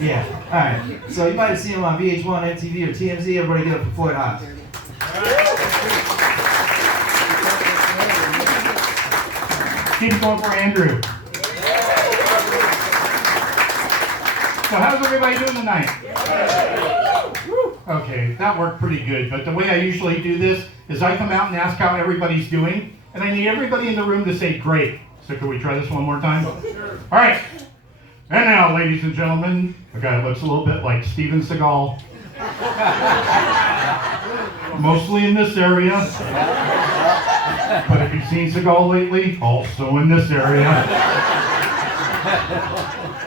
Yeah. All right. So you might have seen him on VH1, MTV, or TMZ. Everybody get up for Floyd Haas. Keep it going for Andrew. So how's everybody doing tonight? Okay, that worked pretty good, but the way I usually do this is I come out and ask how everybody's doing, and I need everybody in the room to say great. So can we try this one more time? Sure. All right. And now, ladies and gentlemen, a guy that looks a little bit like Steven Seagal. Mostly in this area. But if you've seen Seagal lately, also in this area.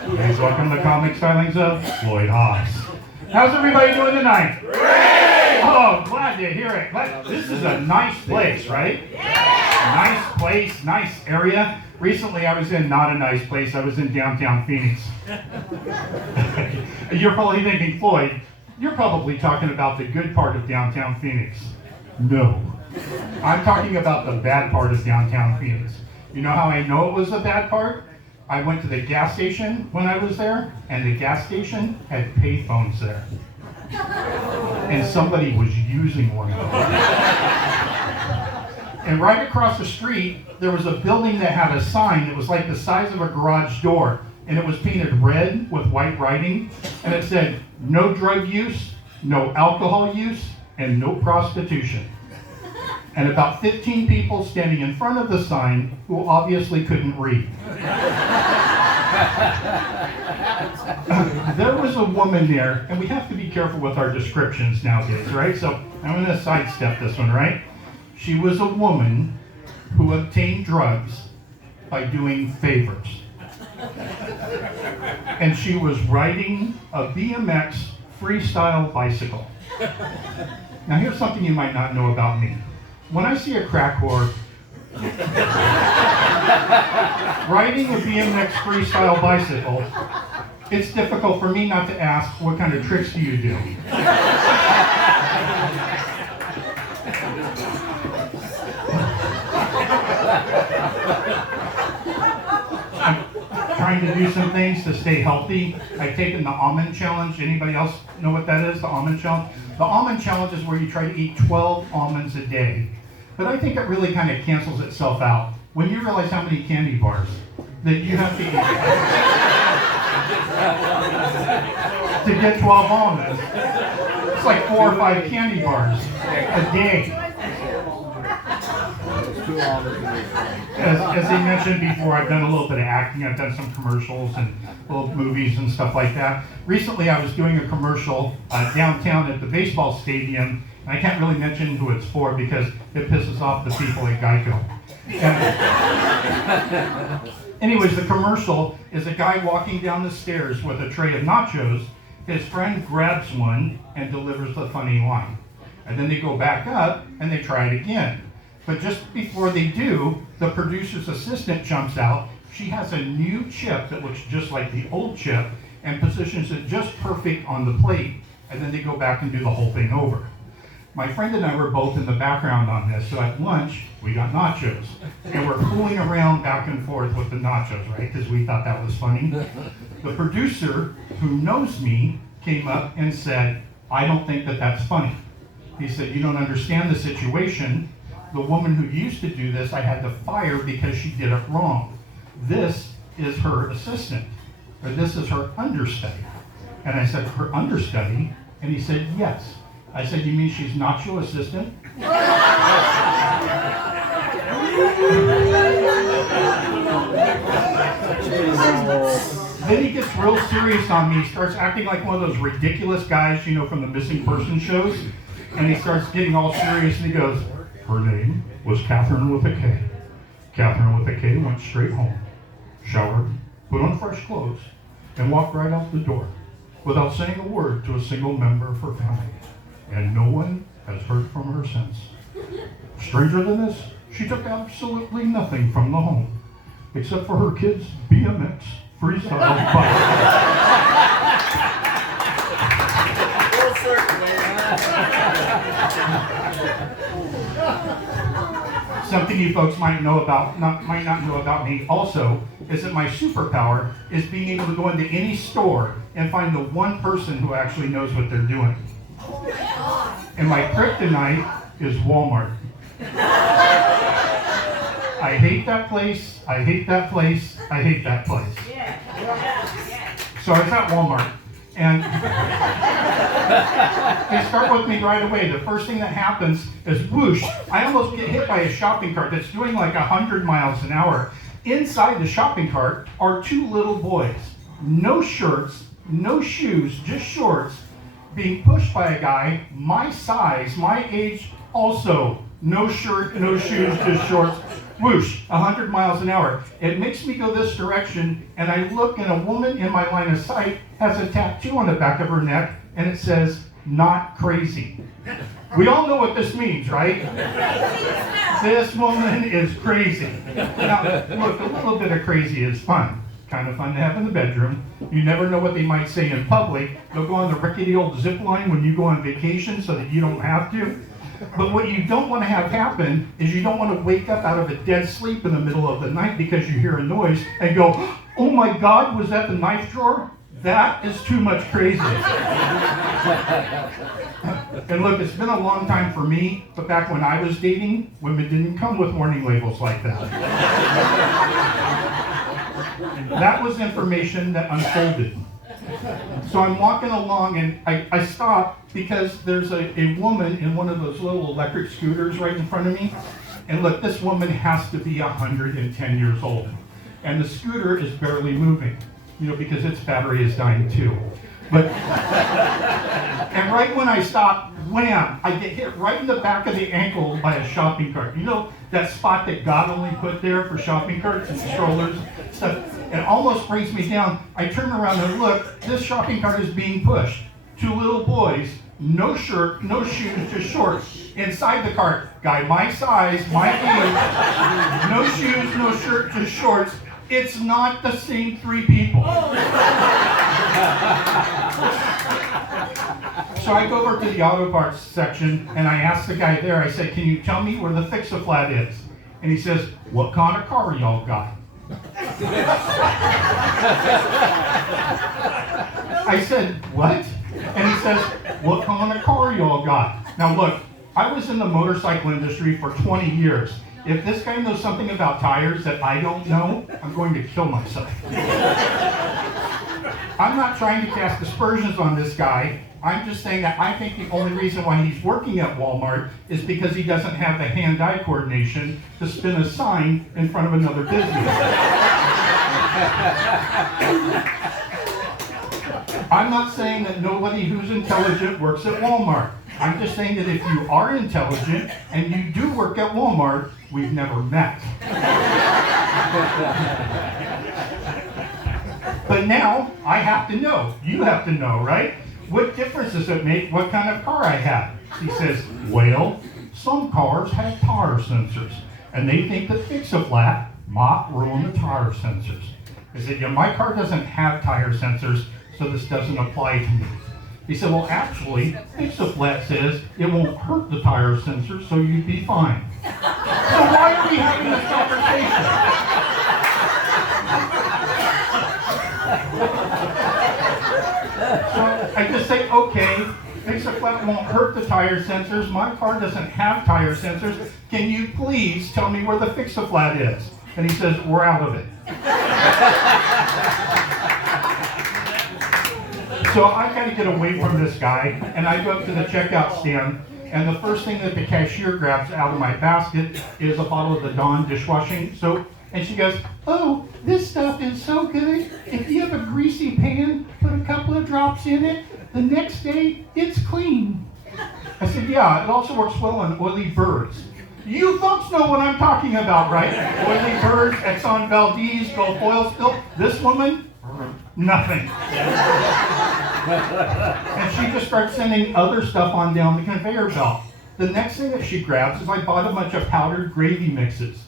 Please welcome the comic stylings of Floyd Haas. How's everybody doing tonight? Great! Oh, glad to hear it. This is a nice place, right? Yeah! Nice place, nice area. Recently I was in not a nice place. I was in downtown Phoenix. You're probably thinking, Floyd, you're probably talking about the good part of downtown Phoenix. No. I'm talking about the bad part of downtown Phoenix. You know how I know it was the bad part? I went to the gas station when I was there, and the gas station had payphones there. And somebody was using one of them. And right across the street, there was a building that had a sign that was like the size of a garage door, and it was painted red with white writing, and it said, no drug use, no alcohol use, and no prostitution. And about 15 people standing in front of the sign who obviously couldn't read. There was a woman there, and we have to be careful with our descriptions nowadays, right? So I'm going to sidestep this one, right? She was a woman who obtained drugs by doing favors. And she was riding a BMX freestyle bicycle. Now here's something you might not know about me. When I see a crack whore riding a BMX freestyle bicycle, it's difficult for me not to ask, what kind of tricks do you do? I'm trying to do some things to stay healthy. I've taken the almond challenge. Anybody else know what that is, the almond challenge? The almond challenge is where you try to eat 12 almonds a day. But I think it really kind of cancels itself out when you realize how many candy bars that you have to eat to get 12 almonds. It's like 4 or 5 candy bars a day. As they mentioned before, I've done a little bit of acting. I've done some commercials and little movies and stuff like that. Recently, I was doing a commercial downtown at the baseball stadium. And I can't really mention who it's for because it pisses off the people at Geico. Anyways, the commercial is a guy walking down the stairs with a tray of nachos. His friend grabs one and delivers the funny line. And then they go back up and they try it again. But just before they do, the producer's assistant jumps out. She has a new chip that looks just like the old chip and positions it just perfect on the plate. And then they go back and do the whole thing over. My friend and I were both in the background on this, so at lunch, we got nachos. And we're fooling around back and forth with the nachos, right? Because we thought that was funny. The producer, who knows me, came up and said, I don't think that that's funny. He said, you don't understand the situation. The woman who used to do this, I had to fire because she did it wrong. This is her assistant, or this is her understudy. And I said, her understudy? And he said, yes. I said, you mean she's not your assistant? Then he gets real serious on me. He starts acting like one of those ridiculous guys, you know, from the missing person shows. And he starts getting all serious and he goes, her name was Catherine with a K. Catherine with a K went straight home, showered, put on fresh clothes, and walked right out the door without saying a word to a single member of her family. And no one has heard from her since. Stranger than this, she took absolutely nothing from the home, except for her kids' BMX freestyle bike. Something you folks might not know about me also is that my superpower is being able to go into any store and find the one person who actually knows what they're doing. And my kryptonite is Walmart. I hate that place, I hate that place, I hate that place. So I was at Walmart, and they start with me right away. The first thing that happens is whoosh, I almost get hit by a shopping cart that's doing like 100 miles an hour. Inside the shopping cart are two little boys, no shirts, no shoes, just shorts, being pushed by a guy my size, my age, also no shirt, no shoes, just shorts, whoosh, 100 miles an hour. It makes me go this direction, and I look, and a woman in my line of sight has a tattoo on the back of her neck, and it says, "Not crazy." We all know what this means, right? This woman is crazy. Now, look, a little bit of crazy is fun. Kind of fun to have in the bedroom. You never know what they might say in public. They'll go on the rickety old zip line when you go on vacation so that you don't have to. But what you don't want to have happen is you don't want to wake up out of a dead sleep in the middle of the night because you hear a noise and go, "Oh my God, was that the knife drawer?" That is too much crazy. And look, it's been a long time for me, but back when I was dating, women didn't come with warning labels like that. That was information that unfolded. So I'm walking along, and I stop because there's a woman in one of those little electric scooters right in front of me. And look, this woman has to be 110 years old. And the scooter is barely moving, because its battery is dying too. But, and right when I stop, wham, I get hit right in the back of the ankle by a shopping cart. You know that spot that God only put there for shopping carts and strollers? Stuff. It almost brings me down. I turn around and look, this shopping cart is being pushed. Two little boys, no shirt, no shoes, just shorts. Inside the cart, guy my size, my age, no shoes, no shirt, just shorts. It's not the same three people. So I go over to the auto parts section, and I ask the guy there, I said, "Can you tell me where the Fix-A-Flat is?" And he says, "What kind of car y'all got?" I said, "What?" And he says, "What kind of car y'all got?" Now look, I was in the motorcycle industry for 20 years. If this guy knows something about tires that I don't know, I'm going to kill myself. I'm not trying to cast aspersions on this guy. I'm just saying that I think the only reason why he's working at Walmart is because he doesn't have the hand-eye coordination to spin a sign in front of another business. I'm not saying that nobody who's intelligent works at Walmart. I'm just saying that if you are intelligent and you do work at Walmart, we've never met. But now, I have to know. You have to know, right? What difference does it make what kind of car I have? He says, "Well, some cars have tire sensors, and they think that Fix-A-Flat might ruin the tire sensors." I said, "Yeah, my car doesn't have tire sensors, so this doesn't apply to me." He said, "Well, actually, Fix-A-Flat says it won't hurt the tire sensors, so you'd be fine." So why are we having this conversation? So I just say, okay, Fix-A-Flat won't hurt the tire sensors. My car doesn't have tire sensors. Can you please tell me where the Fix-A-Flat is? And he says, "We're out of it." So I got to get away from this guy, and I go up to the checkout stand, and the first thing that the cashier grabs out of my basket is a bottle of the Dawn dishwashing soap. And she goes, "Oh, this stuff is so good. If you have a greasy pan, put a couple of drops in it. The next day, it's clean." I said, "Yeah, it also works well on oily birds." You folks know what I'm talking about, right? Oily birds, Exxon Valdez, Gulf oil spill. This woman, nothing. And she just starts sending other stuff on down the conveyor belt. The next thing that she grabs is I bought a bunch of powdered gravy mixes.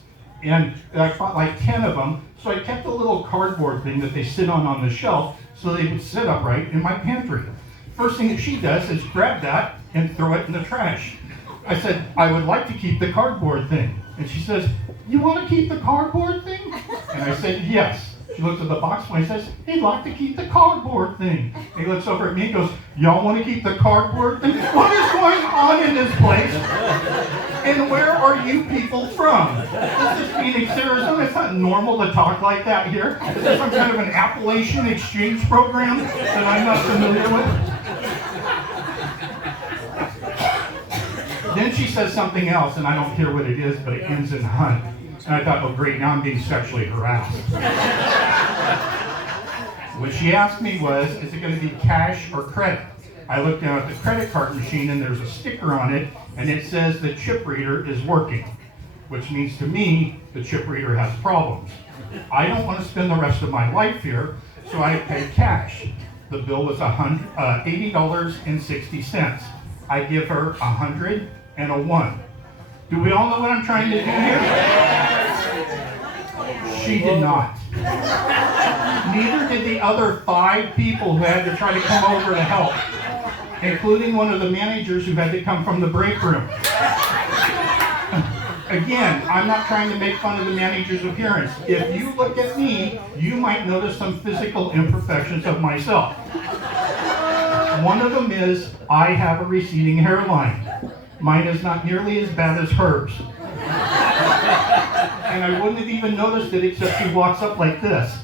And I bought like 10 of them, so I kept a little cardboard thing that they sit on the shelf so they would sit upright in my pantry. First thing that she does is grab that and throw it in the trash. I said, "I would like to keep the cardboard thing." And she says, "You want to keep the cardboard thing?" And I said, "Yes." She looks at the box and says, he'd like to keep the cardboard thing. He looks over at me and goes, y'all want to keep the cardboard thing? What is going on in this place? And where are you people from? This is Phoenix, Arizona. It's not normal to talk like that here. Is this some kind of an Appalachian exchange program that I'm not familiar with? Then she says something else, and I don't care what it is, but it ends in hunt. And I thought, oh great, now I'm being sexually harassed. What she asked me was, is it going to be cash or credit? I looked down at the credit card machine and there's a sticker on it, and it says the chip reader is working, which means to me, the chip reader has problems. I don't want to spend the rest of my life here, so I paid cash. The bill was $80.60. I give her 100 and a 1. Do we all know what I'm trying to do here? She did not. Neither did the other 5 people who had to try to come over to help, including one of the managers who had to come from the break room. Again, I'm not trying to make fun of the manager's appearance. If you look at me, you might notice some physical imperfections of myself. One of them is, I have a receding hairline. Mine is not nearly as bad as hers. And I wouldn't have even noticed it except she walks up like this.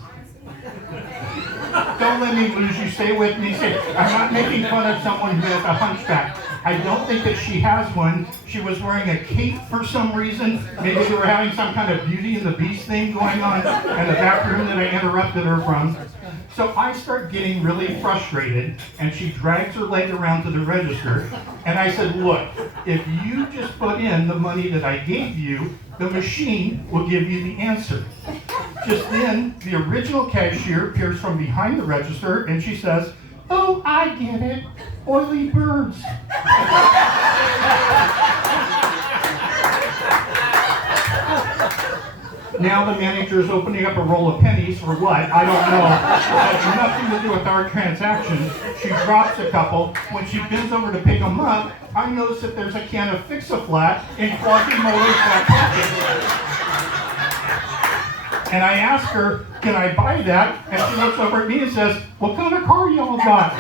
Don't let me lose you. Stay with me. I'm not making fun of someone who has a hunchback. I don't think that she has one. She was wearing a cape for some reason. Maybe they were having some kind of Beauty and the Beast thing going on in the back room that I interrupted her from. So I start getting really frustrated, and she drags her leg around to the register, and I said, look, if you just put in the money that I gave you, the machine will give you the answer. Just then, the original cashier appears from behind the register, and she says, oh, I get it, oily birds. Now the manager is opening up a roll of pennies for what? I don't know. It has nothing to do with our transaction. She drops a couple. When she bends over to pick them up, I notice that there's a can of Fix-A-Flat in Quasimodo's back pocket. And I ask her, can I buy that? And she looks over at me and says, what kind of car y'all got?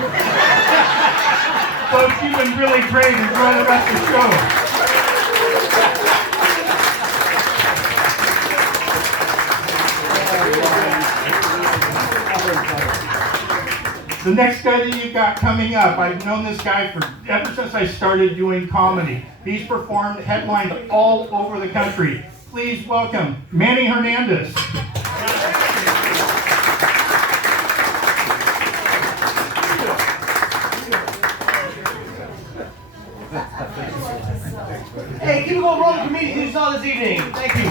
So she's been really great. Enjoy the rest of the show. The next guy that you got coming up, I've known this guy ever since I started doing comedy. He's performed, headlined all over the country. Please welcome Manny Hernandez. Hey, keep it going, roll the comedians you saw this evening. Thank you.